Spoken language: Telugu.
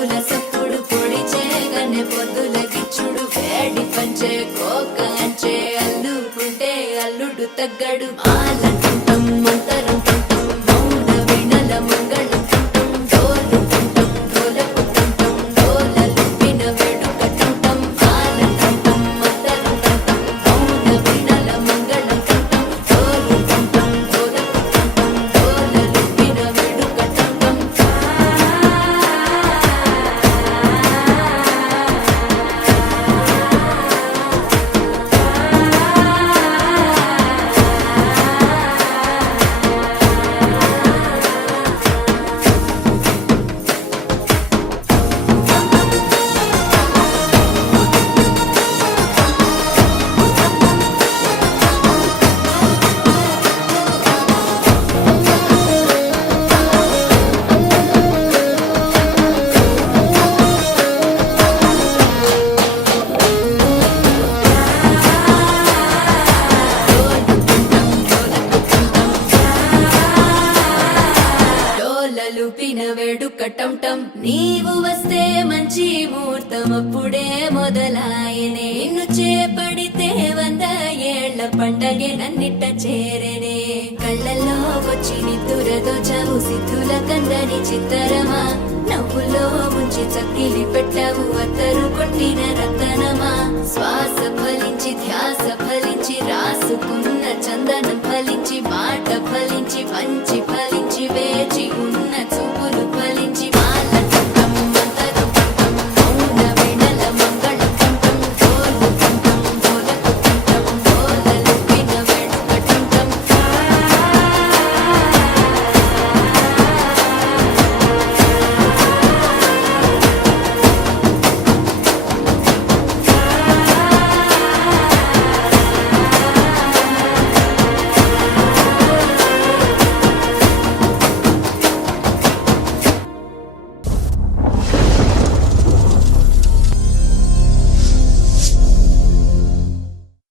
డప్పుల సప్పుడు పొడి చేయగానే పొద్దుల గిచ్చుడు వేడి పంచే కోక అంచే అల్లుకుంటే అల్లుడు తగ్గడు మాలంటుంటాం మంతరం తుంటాం మౌన వినల మంగళం తుంటాం డోలు తుంటాం డోలకు తుంటాం డోలలు విన వేడుక తుంటాం మాలంటుంటాం మంతరం తుంటాం మౌన వినల మంగళం తుంటాం డోలు తుంటాం డోలకు తుంటాం డోలలు విన వేడుక తుంటాం డోలలుపిన వేడుక టంటం నీవు వస్తే మంచి ముహూర్తం అప్పుడే మొదలాయనే నిన్ను చేపడితే 100 ఏళ్ల పండగే నన్నిట్ట చేరనే కళ్ళల్లో వచ్చి నిద్దురదోచావు సిద్ధుల కందని చిత్తరమా నవ్వులో ముంచి చక్కిలి పెట్టావు అత్తరు కొట్టిన రతనమా శ్వాస ఫలించి ధ్యాస ఫలించి రాసుకున్న చందనం ఫలించి మాట ఫలించి పంచ